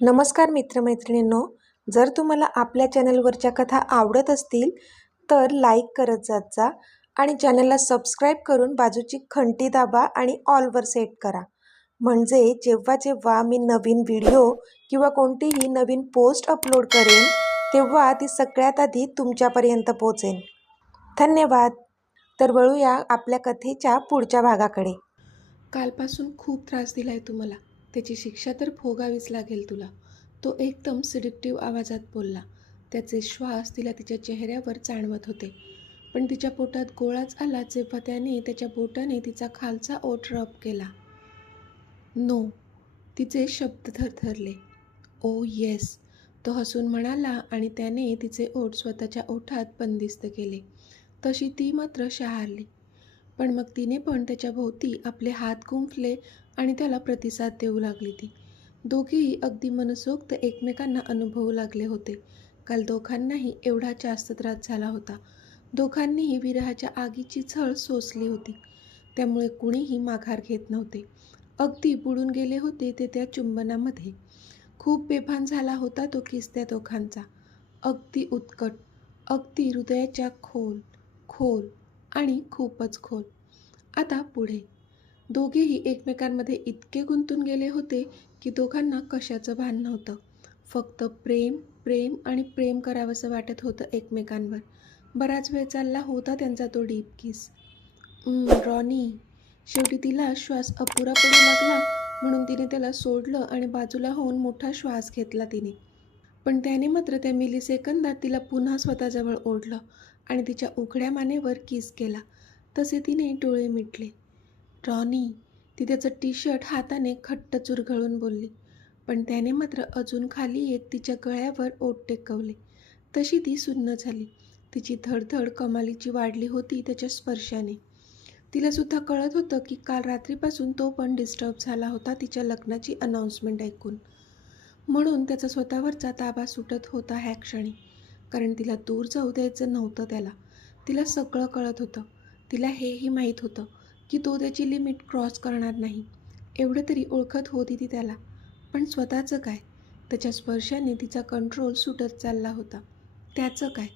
नमस्कार मित्रमैत्रिणींनो, जर तुम्हाला आपल्या चॅनलवरच्या कथा आवडत असतील तर लाईक करत जात जा आणि चॅनलला सबस्क्राईब करून बाजूची घंटी दाबा आणि ऑलवर सेट करा. म्हणजे जेव्हा जेव्हा मी नवीन व्हिडिओ किंवा कोणतीही नवीन पोस्ट अपलोड करेन तेव्हा ती सगळ्यात आधी तुमच्यापर्यंत पोहोचेल. धन्यवाद. तर वळूया आपल्या कथेच्या पुढच्या भागाकडे. कालपासून खूप त्रास दिलाय तुम्हाला, त्याची शिक्षा तर भोगावीच लागेल तुला. तो एकदम सिडिक्टिव्ह आवाजात बोलला. त्याचे श्वास तिला तिच्या चेहऱ्यावर जाणवत होते. पण तिच्या पोटात गोळाच आला जेव्हा त्याने त्याच्या बोटाने तिचा खालचा ओठ रब केला. नो. तिचे शब्द थरथरले. ओ येस, तो हसून म्हणाला आणि त्याने तिचे ओठ स्वतःच्या ओठात बंदिस्त केले. तशी ती मात्र शहारली. पण मग तिने पण त्याच्या भोवती आपले हात गुंफले आणि त्याला प्रतिसाद देऊ लागली. ती दोघेही अगदी मनसोक्त एकमेकांना अनुभवू लागले होते. काल दोघांनाही एवढा जास्त त्रास झाला होता. दोघांनीही विरहाच्या आगीची झळ सोसली होती. त्यामुळे कुणीही माघार घेत नव्हते. अगदी बुडून गेले होते ते त्या चुंबनामध्ये. खूप बेभान झाला होता तो किस त्या दोघांचा. अगदी उत्कट, अगदी हृदयाच्या खोल खोल आणि खूपच खोल. आता पुढे. दोघेही एकमेकांमध्ये इतके गुंतून गेले होते की दोघांना कशाचं भान नव्हतं. फक्त प्रेम प्रेम आणि प्रेम करावंसं वाटत होतं एकमेकांवर. बराच वेळ चालला होता त्यांचा तो डीप किस. रॉनी. शेवटी तिला श्वास अपुरा पडू लागला म्हणून तिने त्याला सोडलं आणि बाजूला होऊन मोठा श्वास घेतला तिने. पण त्याने मात्र त्या मिलीसेकंदात तिला पुन्हा स्वतःजवळ ओढलं आणि तिच्या उघड्या मानेवर किस केला. तसे तिने डोळे मिटले. रॉनी. ती त्याचं टी शर्ट हाताने घट्ट चुरघळून बोलली. पण त्याने मात्र अजून खाली येत तिच्या गळ्यावर ओठ टेकवले. तशी ती सुन्न झाली. तिची धडधड कमालीची वाढली होती त्याच्या स्पर्शाने. तिला सुद्धा कळत होतं की काल रात्रीपासून तो पण डिस्टर्ब झाला होता तिच्या लग्नाची अनाउन्समेंट ऐकून. म्हणून त्याचा स्वतःवरचा ताबा सुटत होता ह्या क्षणी. कारण तिला दूर जाऊ द्यायचं नव्हतं त्याला. तिला सगळं कळत होतं. तिला हेही माहीत होतं की तो त्याची लिमिट क्रॉस करणार नाही. एवढं तरी ओळखत होती ती त्याला. पण स्वतःचं काय? त्याच्या स्पर्शाने तिचा कंट्रोल सुटत चालला होता. त्याचं काय?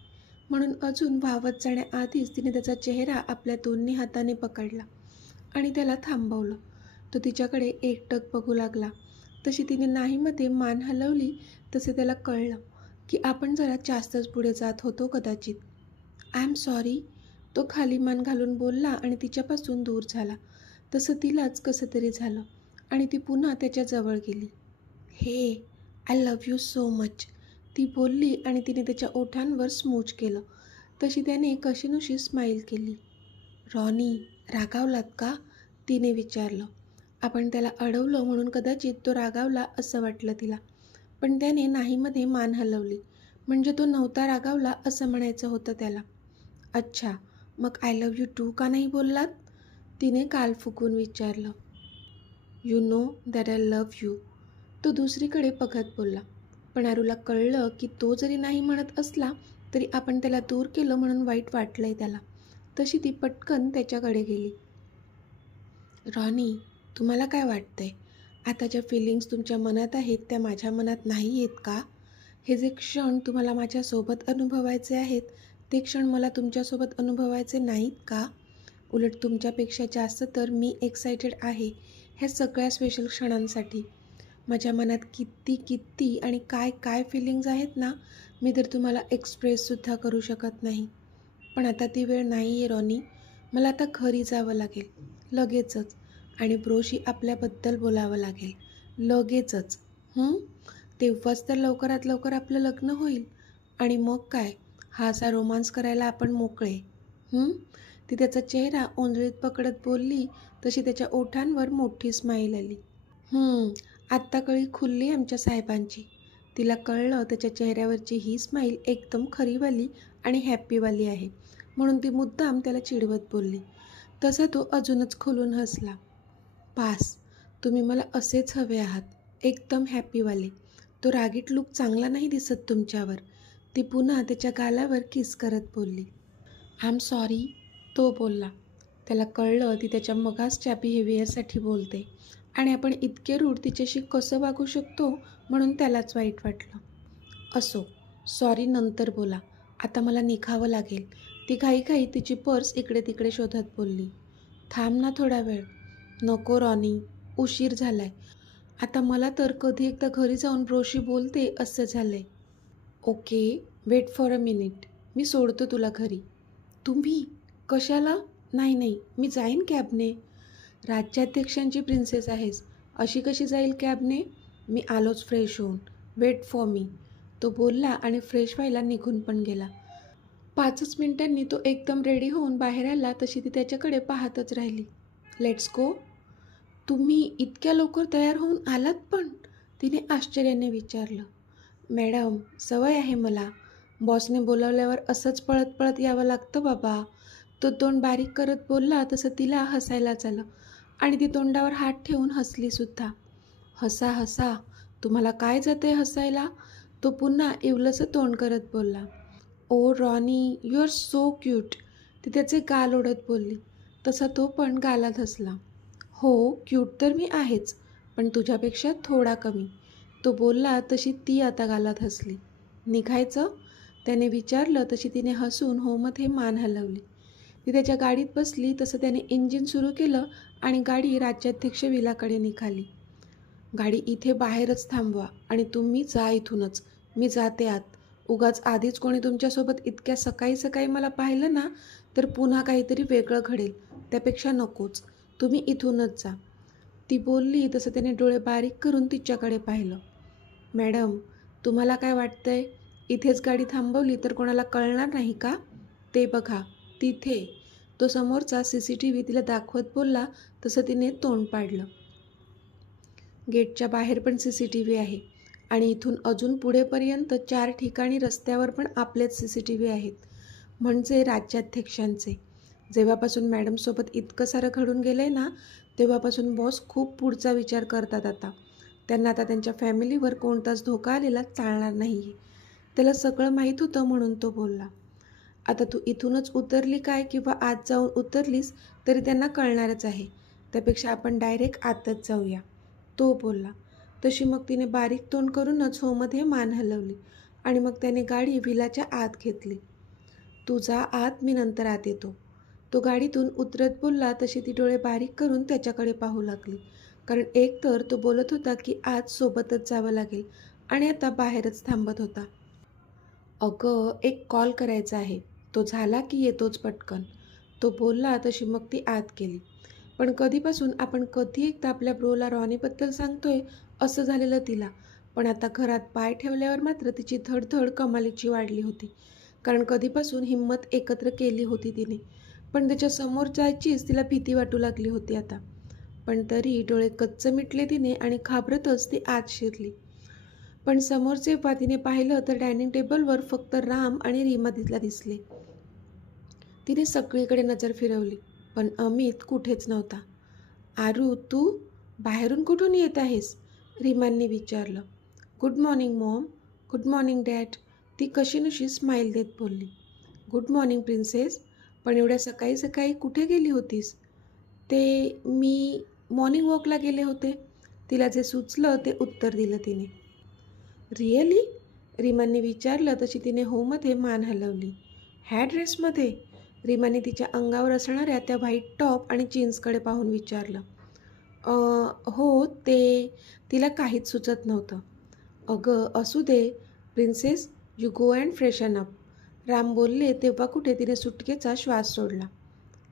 म्हणून अजून वाहवत जाण्याआधीच तिने त्याचा चेहरा आपल्या दोन्ही हाताने पकडला आणि त्याला थांबवलं. तो तिच्याकडे एकटक बघू लागला. तशी तिने नाहीमध्ये मान हलवली तसे त्याला कळलं की आपण जरा जास्तच पुढे जात होतो कदाचित. आय एम सॉरी, तो खाली मान घालून बोलला आणि तिच्यापासून दूर झाला. तसं तिलाच कसं तरी झालं आणि ती पुन्हा त्याच्या जवळ गेली. हे, I love you so much, ती बोलली आणि तिने त्याच्या ओठांवर स्मूच केलं. तशी त्याने कशीनुशी स्माईल केली. रॉनी, रागावलात का? तिने विचारलं. आपण त्याला अडवलं म्हणून कदाचित तो रागावला असं वाटलं तिला. पण त्याने नाहीमध्ये मान हलवली. म्हणजे तो नव्हता रागावला असं म्हणायचं होतं त्याला. अच्छा, मग आय लव्ह यू टू का नाही बोललात? तिने काल फुकून विचारलं. You know that I love you, तो दुसरीकडे बघत बोलला. पण आरूला कळलं की तो जरी नाही म्हणत असला तरी आपण त्याला दूर केलं म्हणून वाईट वाटलंय त्याला. तशी ती पटकन त्याच्याकडे गेली. रॉनी, तुम्हाला काय वाटतंय? आता ज्या फिलिंग्स तुमच्या मनात आहेत त्या माझ्या मनात नाही आहेत का? हे जे क्षण तुम्हाला माझ्यासोबत अनुभवायचे आहेत ते क्षण मला तुमच्यासोबत अनुभवायचे नाहीत का? उलट तुमच्यापेक्षा जास्त तर मी एक्सायटेड आहे ह्या सगळ्या स्पेशल क्षणांसाठी. माझ्या मनात किती किती आणि काय काय फिलिंग्ज आहेत ना, मी तर तुम्हाला एक्सप्रेससुद्धा करू शकत नाही. पण आता ती वेळ नाही आहे रॉनी. मला आता घरी जावं लागेल लगेचच आणि ब्रोशी आपल्याबद्दल बोलावं लागेल लगेचच. तेव्हाच तर लवकरात लवकर आपलं लग्न होईल आणि मग काय, हा असा रोमांस करायला आपण मोकळे. ती त्याचा चेहरा ओंजळीत पकडत बोलली तशी त्याच्या ओठांवर मोठी स्माईल आली. आत्ता कळी खुलली आमच्या साहेबांची. तिला कळलं त्याच्या चेहऱ्यावरची ही स्माईल एकदम खरीवाली आणि हॅप्पीवाली आहे म्हणून ती मुद्दाम त्याला चिडवत बोलली. तसा तो अजूनच खोलून हसला. पास, तुम्ही मला असेच हवे आहात, एकदम हॅप्पीवाले. तो रागीट लूक चांगला नाही दिसत तुमच्यावर, ती पुन्हा त्याच्या गालावर किस करत बोलली. आय एम सॉरी, तो बोलला. त्याला कळलं ती त्याच्या मगासच्या बिहेवियरसाठी बोलते आणि आपण इतके रूढ तिच्याशी कसं वागू शकतो म्हणून त्यालाच वाईट वाटलं. असो, सॉरी नंतर बोला, आता मला निघावं लागेल. ती घाईघाई तिची पर्स इकडे तिकडे शोधत बोलली. थांब ना थोडा वेळ. नको रॉनी, उशीर झालाय. आता मला तर कधी एकदा घरी जाऊन ब्रोशी बोलते असं झालंय. Okay, wait for a minute. मी सोडतो तुला घरी. तुम्ही? कशाला? नाही नाही, मी जाईन कॅबने. राज्याध्यक्षांची प्रिन्सेस आहेस, अशी कशी जाईल कॅबने? मी आलोच फ्रेश होऊन. Wait for me. तो बोलला आणि फ्रेश व्हायला निघून पण गेला. 5च मिनिटांनी तो एकदम रेडी होऊन बाहेर आला तशी ती त्याच्याकडे पाहतच राहिली. Let's go. तुम्ही इतक्या लवकर तयार होऊन आलात पण? तिने आश्चर्याने विचारलं. मॅडम, सवय आहे मला. बॉसने बोलावल्यावर असंच पळत पळत यावं लागतं बाबा. तो तोंड बारीक करत बोलला तसं तिला हसायलाच आलं आणि ती तोंडावर हात ठेवून हसलीसुद्धा. हसा हसा, तुम्हाला काय जाते हसायला? तो पुन्हा इवलंसं तोंड करत बोलला. Oh Ronnie, you are so cute. ती त्याचे गाल ओढत बोलली. तसा तो पण गालात हसला. हो, क्यूट तर मी आहेच, पण तुझ्यापेक्षा थोडा कमी. तो बोलला तशी ती आता गालात हसली. निघायचं? त्याने विचारलं तशी तिने हसून होमध्ये मान हलवली. ती त्याच्या गाडीत बसली तसं त्याने इंजिन सुरू केलं आणि गाडी राज्याध्यक्ष विलाकडे निघाली. गाडी इथे बाहेरच थांबवा आणि तुम्ही जा इथूनच. मी जाते आत. उगाच आधीच कोणी तुमच्यासोबत इतक्या सकाळी सकाळी मला पाहिलं ना तर पुन्हा काहीतरी वेगळं घडेल. त्यापेक्षा नकोच. तुम्ही इथूनच जा. ती बोलली तसं त्याने डोळे बारीक करून तिच्याकडे पाहिलं. मॅडम, तुम्हाला काय वाटतंय? इथेच गाडी थांबवली तर कोणाला कळणार नाही का? ते बघा, तिथे. तो समोरचा CCTV तिला दाखवत बोलला तसं तिने तोंड पाडलं. गेटच्या बाहेर पण CCTV आहे आणि इथून अजून पुढेपर्यंत 4 ठिकाणी रस्त्यावर पण आपलेच CCTV आहेत. म्हणजे राज्याध्यक्षांचे. जेव्हापासून मॅडमसोबत इतकं सारं घडून गेलं आहे ना, तेव्हापासून बॉस खूप पुढचा विचार करतात आता. त्यांना आता त्यांच्या फॅमिलीवर कोणताच धोका आलेला चालणार नाही आहे. त्याला सगळं माहीत होतं म्हणून तो बोलला. आता तू इथूनच उतरली काय किंवा आत जाऊन उतरलीस तरी त्यांना कळणारच आहे. त्यापेक्षा आपण डायरेक्ट आतच जाऊया, तो बोलला. तशी मग तिने बारीक तोंड करूनच होमध्ये मान हलवली आणि मग त्याने गाडी विलाच्या आत घेतली. तू जा आत, मी नंतर आत येतो. तो गाडीतून उतरत बोलला तशी ती डोळे बारीक करून त्याच्याकडे पाहू लागली. कारण एकतर तो बोलत होता की आज सोबतच जावं लागेल आणि आता बाहेरच थांबत होता. अगं, एक कॉल करायचा आहे. तो झाला की येतोच पटकन. तो बोलला तशी मग ती आत गेली. पण कधीपासून आपण कधी एकदा आपल्या ब्रोला रॉनीबद्दल सांगतोय असं झालेलं तिला. पण आता घरात पाय ठेवल्यावर मात्र तिची धडधड कमालीची वाढली होती. कारण कधीपासून हिंमत एकत्र केली होती तिने. पण त्याच्या समोर जायचीच तिला भीती वाटू लागली होती आता. पण तरी डोळे कच्च मिटले तिने आणि घाबरतच ती आत शिरली. पण समोर जेव्हा तिने पाहिलं तर डायनिंग टेबलवर फक्त राम आणि रीमा तिला दिसले. तिने सगळीकडे नजर फिरवली, पण अमित कुठेच नव्हता. आरू, तू बाहेरून कुठून येत आहेस? रीमांनी विचारलं. Good morning Maugham. Good morning dad. ती कशीनशी स्माईल देत बोलली. Good morning princess. पण एवढ्या सकाळी सकाळी कुठे गेली होतीस? ते मी मॉर्निंग वॉकला गेले होते. तिला जे सुचलं ते उत्तर दिलं तिने. रिअली? रीमांनी विचारलं तशी तिने होमध्ये मान हलवली. ह्या ड्रेसमध्ये? रीमाने तिच्या अंगावर असणाऱ्या त्या व्हाईट टॉप आणि जीन्सकडे पाहून विचारलं. हो, ते तिला काहीच सुचत नव्हतं. अगं असू दे princess, you go and freshen up. Ram बोलले तेव्हा कुठे तिने सुटकेचा श्वास सोडला.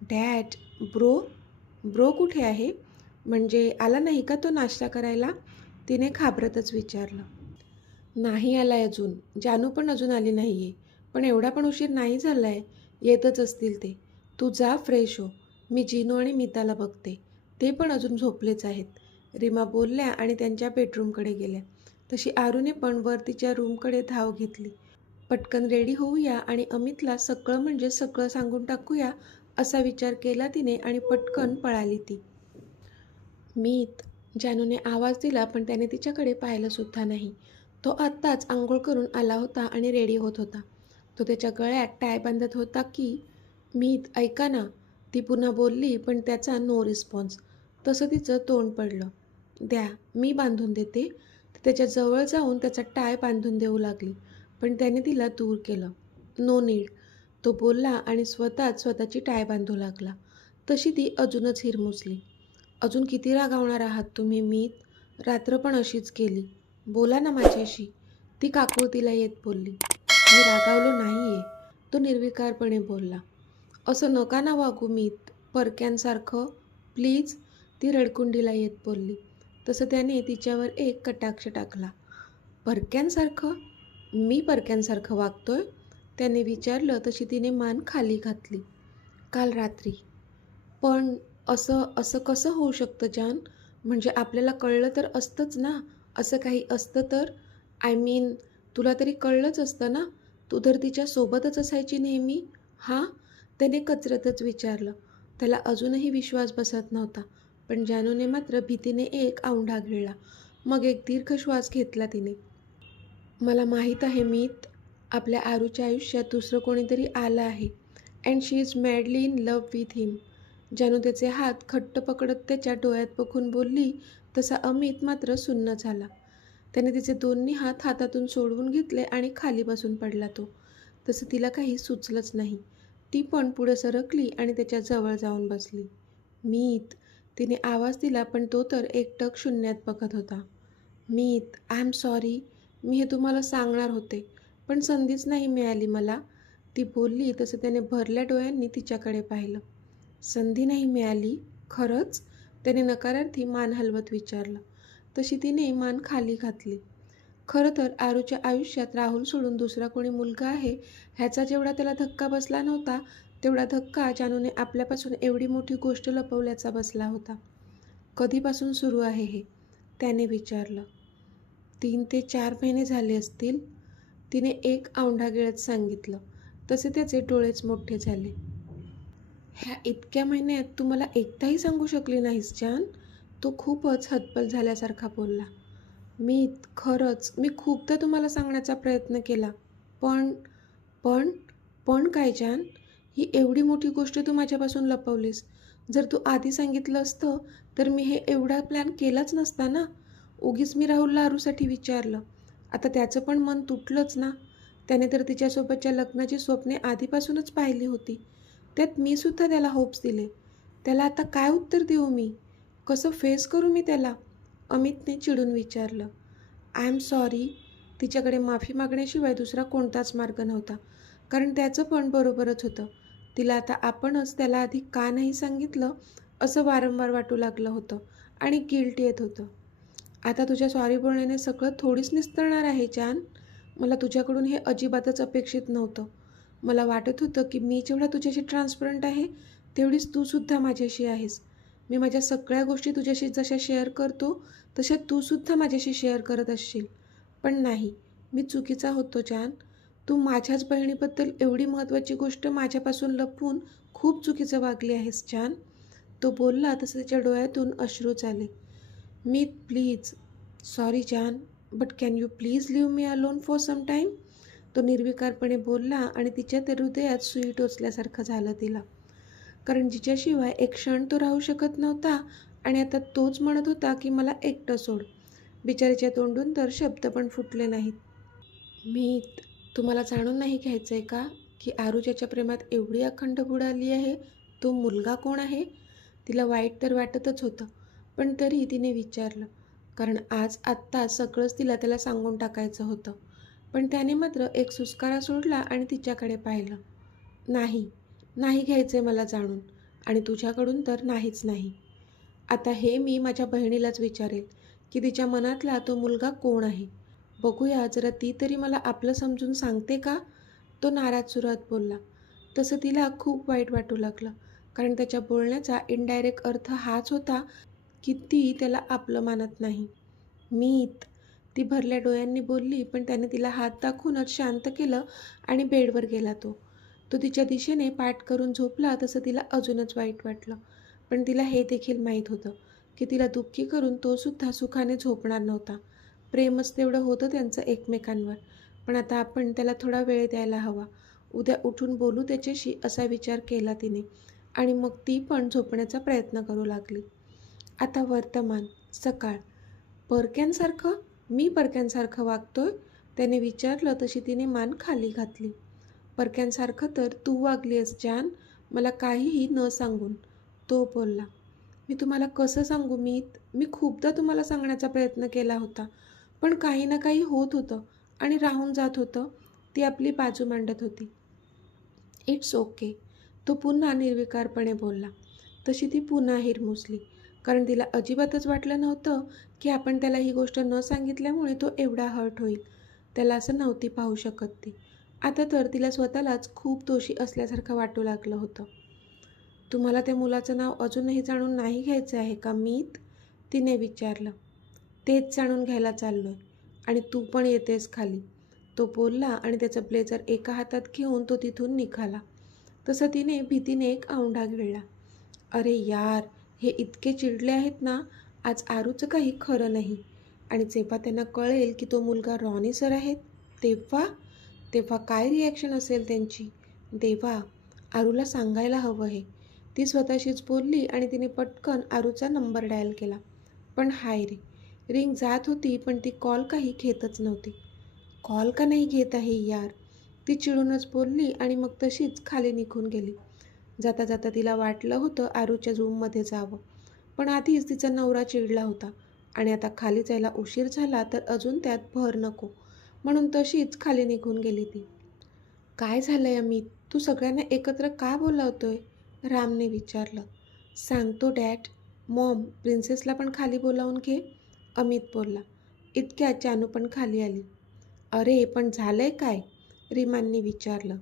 Dad, bro? ब्रो कुठे आहे? म्हणजे आला नाही का तो नाश्ता करायला? तिने घाबरतच विचारलं. नाही आलाय अजून. जानू पण अजून आली नाही आहे. पण एवढा पण उशीर नाही झाला आहे. येतच असतील ते. तू जा फ्रेश हो. मी जिनू आणि मिताला बघते. ते पण अजून झोपलेच आहेत. रीमा बोलल्या आणि त्यांच्या बेडरूमकडे गेल्या. तशी आरूने पण वर तिच्या रूमकडे धाव घेतली. पटकन रेडी होऊया आणि अमितला सगळं म्हणजे सगळं सांगून टाकूया असा विचार केला तिने आणि पटकन पळाली ती. मीत, जानूने आवाज दिला पण त्याने तिच्याकडे पाहिलंसुद्धा नाही. तो आत्ताच आंघोळ करून आला होता आणि रेडी होत होता. तो त्याच्या गळ्यात टाय बांधत होता की, मीत ऐका ना, ती पुन्हा बोलली पण त्याचा नो रिस्पॉन्स. तसं तिचं तोंड पडलं. द्या, मी बांधून देते. ती त्याच्या जवळ जाऊन त्याचा टाय बांधून देऊ लागली, पण त्याने तिला दूर केलं. नो नीड, तो बोलला आणि स्वतःच स्वतःची टाय बांधू लागला. तशी ती अजूनच हिरमुसली. अजून किती रागावणार आहात तुम्ही मीत? रात्र पण अशीच गेली. बोला ना माझ्याशी, ती काकुळतीला येत बोलली. मी रागावलो नाहीये, तो निर्विकारपणे बोलला. असं नका ना वागू मीत, परक्यांसारखं, प्लीज, ती रडकुंडीला येत बोलली. तसं त्याने तिच्यावर एक कटाक्ष टाकला. परक्यांसारखं? मी परक्यांसारखं वागतोय? त्याने विचारलं. तशी तिने मान खाली घातली. काल रात्री. पण असं असं कसं होऊ शकतं जान? म्हणजे आपल्याला कळलं तर असतंच ना, असं काही असतं तर? आय मीन, तुला तरी कळलंच असतं ना, तू तर तिच्या सोबतच असायची नेहमी. हां, त्याने कचरतच विचारलं. त्याला अजूनही विश्वास बसत नव्हता, पण जानूने मात्र भीतीने एक औंढा गिळला. मग एक दीर्घ श्वास घेतला तिने. मला माहीत आहे मीत, आपल्या आरूच्या आयुष्यात दुसरं कोणीतरी आलं आहे, and she is madly in love with him. जानू त्याचे हात घट्ट पकडत त्याच्या डोळ्यात बघून बोलली. तसा अमित मात्र सुन्न झाला. त्याने तिचे दोन्ही हात हातातून सोडवून घेतले आणि खाली बसून पडला तो. तसं तिला काही सुचलंच नाही. ती पण पुढे सरकली आणि त्याच्या जवळ जाऊन बसली. मीत, तिने आवाज दिला, पण तो तर एकटक शून्यात बघत होता. मीत, आय एम सॉरी, मी हे तुम्हाला सांगणार होते, पण संधीच नाही मिळाली मला, ती बोलली. तसं त्याने भरल्या डोळ्यांनी तिच्याकडे पाहिलं. संधी नाही मिळाली? खरंच? त्याने नकारार्थी मान हलवत विचारलं. तशी तिने मान खाली घातली. खरं तर आरूच्या आयुष्यात राहुल सोडून दुसरा कोणी मुलगा आहे ह्याचा जेवढा त्याला धक्का बसला नव्हता, तेवढा धक्का जानूने आपल्यापासून एवढी मोठी गोष्ट लपवल्याचा बसला होता. कधीपासून सुरू आहे हे? त्याने विचारलं. 3 ते 4 महिने झाले असतील, तिने एक औंढा गिळत सांगितलं. तसे त्याचे डोळेच मोठे झाले. ह्या इतक्या महिन्यात तू मला एकदाही सांगू शकली नाहीस जान, तो खूपच हतबल झाल्यासारखा बोलला. खरंच मी खूपदा तुम्हाला सांगण्याचा प्रयत्न केला, पण पण पण काय जान? ही एवढी मोठी गोष्ट तू माझ्यापासून लपवलीस. जर तू आधी सांगितलं असतं तर मी हे एवढा प्लॅन केलाच नसता ना. उगीच मी राहुलला आरूसाठी विचारलं. आता त्याचं पण मन तुटलंच ना. त्याने तर तिच्यासोबतच्या लग्नाची स्वप्ने आधीपासूनच पाहिली होती. त्यात मी सुद्धा त्याला होप्स दिले. त्याला आता काय उत्तर देऊ मी? कसं फेस करू मी त्याला? अमितने चिडून विचारलं. I am sorry. तिच्याकडे माफी मागण्याशिवाय दुसरा कोणताच मार्ग नव्हता, कारण त्याचं पण बरोबरच होतं. तिला आता आपणच त्याला आधी का नाही सांगितलं असं वारंवार वाटू लागलं होतं आणि गिल्ट येत होतं. आता तुझ्या सॉरी बोलण्याने सगळं थोडीच निस्तरणार आहे जान. मला तुझ्याकडून हे अजिबातच अपेक्षित नव्हतं. मला वाटत होतं की मी जेवढा तुझ्याशी ट्रान्सपरंट आहे, तेवढीच तूसुद्धा माझ्याशी आहेस. मी माझ्या सगळ्या गोष्टी तुझ्याशी जशा शेअर करतो, तशा तूसुद्धा माझ्याशी शेअर करत असशील. पण नाही, मी चुकीचा होतो जान. तू माझ्याच बहिणीबद्दल एवढी महत्त्वाची गोष्ट माझ्यापासून लपवून खूप चुकीचं वागली आहेस जान. तो बोलला. तसं त्याच्या डोळ्यातून अश्रूच आले. मी प्लीज, सॉरी जान, but can you please leave me alone for some time? तो निर्विकारपणे बोलला आणि तिच्या ते हृदयात सुई टोचल्यासारखं झालं तिला. कारण जिच्याशिवाय एक क्षण तो राहू शकत नव्हता आणि आता तोच म्हणत होता की मला एकटं सोड. बिचारीच्या तोंडून तर शब्द पण फुटले नाहीत. मीत, तुम्हाला जाणून नाही घ्यायचं आहे का की आरू ज्याच्या प्रेमात एवढी अखंड बुडाली आहे, तो मुलगा कोण आहे? तिला वाईट तर वाटतच होतं, पण तरी तिने विचारलं, कारण आत्ता सगळंच तिला त्याला सांगून टाकायचं होतं. पण त्याने मात्र एक सुस्कारा सोडला आणि तिच्याकडे पाहिलं. नाही, नाही घ्यायचं आहे मला जाणून, आणि तुझ्याकडून तर नाहीच नाही. आता हे मी माझ्या बहिणीलाच विचारेल की तिच्या मनातला तो मुलगा कोण आहे. बघूया जरा ती तरी मला आपलं समजून सांगते का? तो नाराज सुरात बोलला. तसं तिला खूप वाईट वाटू लागलं, कारण त्याच्या बोलण्याचा इनडायरेक्ट अर्थ हाच होता की ती त्याला आपलं मानत नाही. मीत, ती भरल्या डोळ्यांनी बोलली, पण त्याने तिला हात दाखवूनच शांत केलं आणि बेडवर गेला तो. तो तिच्या दिशेने पाठ करून झोपला. तसं तिला अजूनच वाईट वाटलं, पण तिला हे देखील माहीत होतं की तिला दुःखी करून तो सुद्धा सुखाने झोपणार नव्हता. प्रेमच तेवढं होतं त्यांचं एकमेकांवर. पण आता आपण त्याला थोडा वेळ द्यायला हवा. उद्या उठून बोलू त्याच्याशी, असा विचार केला तिने, आणि मग ती पण झोपण्याचा प्रयत्न करू लागली. आता वर्तमान, सकाळ. परक्यांसारखं? मी परक्यांसारखं वागतोय? त्याने विचारलं तशी तिने मान खाली घातली. परक्यांसारखं तर तू वागलीस जान, मला काहीही न सांगून, तो बोलला. मी तुम्हाला कसं सांगू मीत? मी खूपदा तुम्हाला सांगण्याचा प्रयत्न केला होता, पण काही ना काही होत होतं आणि राहून जात होतं. ती आपली बाजू मांडत होती. इट्स ओके, तो पुन्हा निर्विकारपणे बोलला. तशी ती पुन्हा हिरमुसली, कारण तिला अजिबातच वाटलं नव्हतं की आपण त्याला ही गोष्ट न सांगितल्यामुळे तो एवढा हर्ट होईल. त्याला असं नव्हती पाहू शकत ती. आता तर तिला स्वतःलाच खूप दोषी असल्यासारखं वाटू लागलं होतं. तुम्हाला त्या मुलाचं नाव अजूनही जाणून नाही घ्यायचं आहे का मीत? तिने विचारलं. तेच जाणून घ्यायला चाललोय, आणि तू पण येतेस खाली, तो बोलला आणि त्याचं ब्लेझर एका हातात घेऊन तो तिथून निघाला. तसं तिने भीतीने एक औंढा गिळला. अरे यार, हे इतके चिडले आहेत ना, आज आरूचं काही खरं नाही. आणि जेव्हा त्यांना कळेल की तो मुलगा रॉनी सर आहेत, तेव्हा तेव्हा काय रिॲक्शन असेल त्यांची? देवा, आरूला सांगायला हवं हे. ती स्वतःशीच बोलली आणि तिने पटकन आरूचा नंबर डायल केला. पण हाय रे, रिंग जात होती पण ती कॉल काही घेतच नव्हती. कॉल का नाही घेत आहे यार, ती चिडूनच बोलली आणि मग तशीच खाली निघून गेली. जाता जाता तिला वाटलं होतं आरूच्या रूममध्ये जावं, पण आधीच तिचा नवरा चिडला होता आणि आता खाली जायला उशीर झाला तर अजून त्यात भर नको, म्हणून तशीच खाली निघून गेली ती. काय झालंय अमित, तू सगळ्यांना एकत्र का बोलावतोय? रामने विचारलं. सांगतो डॅड. मॉम, प्रिन्सेसला पण खाली बोलावून घे, अमित बोलला. इतक्यात जानू पण खाली आली. अरे पण झालंय काय? रीमांनी विचारलं.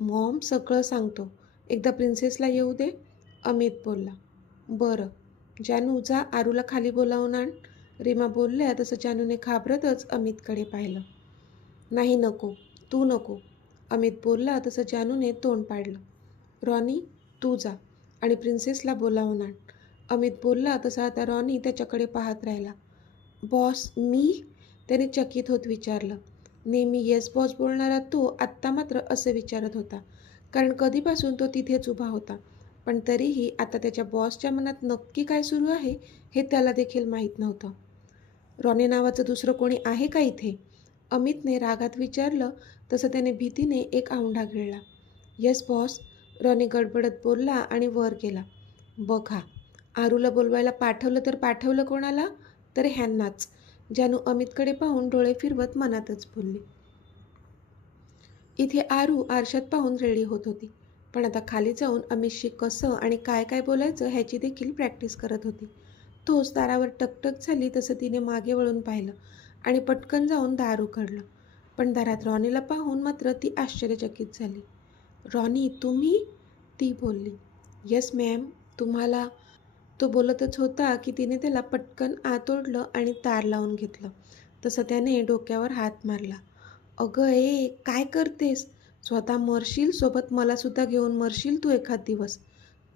मॉम, सगळं सांगतो, एकदा प्रिन्सेसला येऊ दे, अमित बोलला. बरं. जानू, जा आरूला खाली बोलावून आण, रीमा बोलल्या. तसं जानूने घाबरतच अमितकडे पाहिलं. नाही, नको, तू नको, अमित बोलला. तसं जानूने तोंड पाडलं. रॉनी, तू जा आणि प्रिन्सेसला बोलावून आण, अमित बोलला. तसा आता रॉनी त्याच्याकडे पाहत राहिला. बॉस, मी? त्याने चकित होत विचारलं. नेहमी येस बॉस बोलणारा तो आत्ता मात्र असं विचारत होता, कारण कधीपासून तो तिथेच उभा होता. पण तरीही आता त्याच्या बॉसच्या मनात नक्की काय सुरू आहे हे त्याला देखील माहीत नव्हतं. रॉनी नावाचं दुसरं कोणी आहे का इथे? अमितने रागात विचारलं. तसं त्याने भीतीने एक औंढा गिळला. येस बॉस, रॉनी गडबडत बोलला आणि वर गेला. बघा, आरूला बोलवायला पाठवलं तर पाठवलं कोणाला? तर ह्यांनाच, जानू अमितकडे पाहून डोळे फिरवत मनातच बोलली. इथे आरू आरशात पाहून रेडी होत होती, पण आता खाली जाऊन अमितशी कसं आणि काय काय बोलायचं ह्याची देखील प्रॅक्टिस करत होती. तोच दारावर टकटक झाली तसं तिने मागे वळून पाहिलं आणि पटकन जाऊन दार उघडलं. पण दारात रॉनीला पाहून मात्र ती आश्चर्यचकित झाली. रॉनी, तुम्ही? ती बोलली. येस मॅम, तुम्हाला, तो बोलतच होता की तिने त्याला पटकन आत ओढलं आणि दार लावून घेतलं. तसं त्याने डोक्यावर हात मारला. अगं ए, काय करतेस? स्वतः मरशील, सोबत मलासुद्धा घेऊन मरशील तू एखाद दिवस.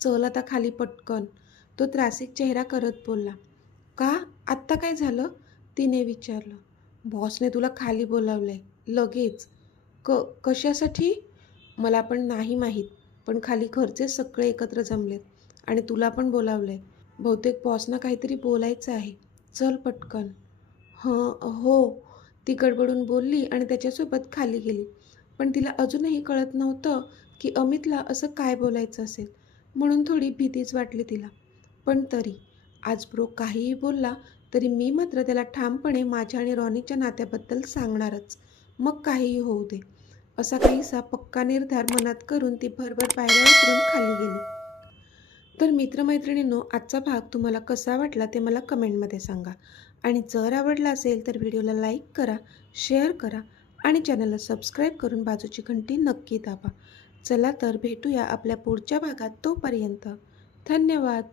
चल आता खाली पटकन, तो त्रासिक चेहरा करत बोलला. का? आत्ता काय झालं? तिने विचारलं. बॉसने तुला खाली बोलावलंय, लगेच. कशासाठी? मला पण नाही माहीत, पण खाली घरचे सगळे एकत्र जमलेत आणि तुला पण बोलावलंय. बहुतेक बॉसना काहीतरी बोलायचं आहे. चल पटकन. हो, ती गडबडून बोलली आणि त्याच्यासोबत खाली गेली. पण तिला अजूनही कळत नव्हतं की अमितला असं काय बोलायचं असेल, म्हणून थोडी भीतीच वाटली तिला. पण तरी, आज ब्रो काहीही बोलला तरी मी मात्र त्याला ठामपणे माझ्या आणि रॉनीच्या नात्याबद्दल सांगणारच, मग काहीही होऊ दे, असा काहीसा पक्का निर्धार मनात करून ती भरभर पायऱ्या उतरून खाली गेली. तर मित्रमैत्रिणींनो, आजचा भाग तुम्हाला कसा वाटला ते मला कमेंटमध्ये सांगा. आणि जर आवडला असेल तर व्हिडिओला लाईक करा, शेअर करा आणि चॅनलला सबस्क्राईब करून बाजूची घंटी नक्की दाबा. चला तर भेटूया आपल्या पुढच्या भागात. तोपर्यंत धन्यवाद.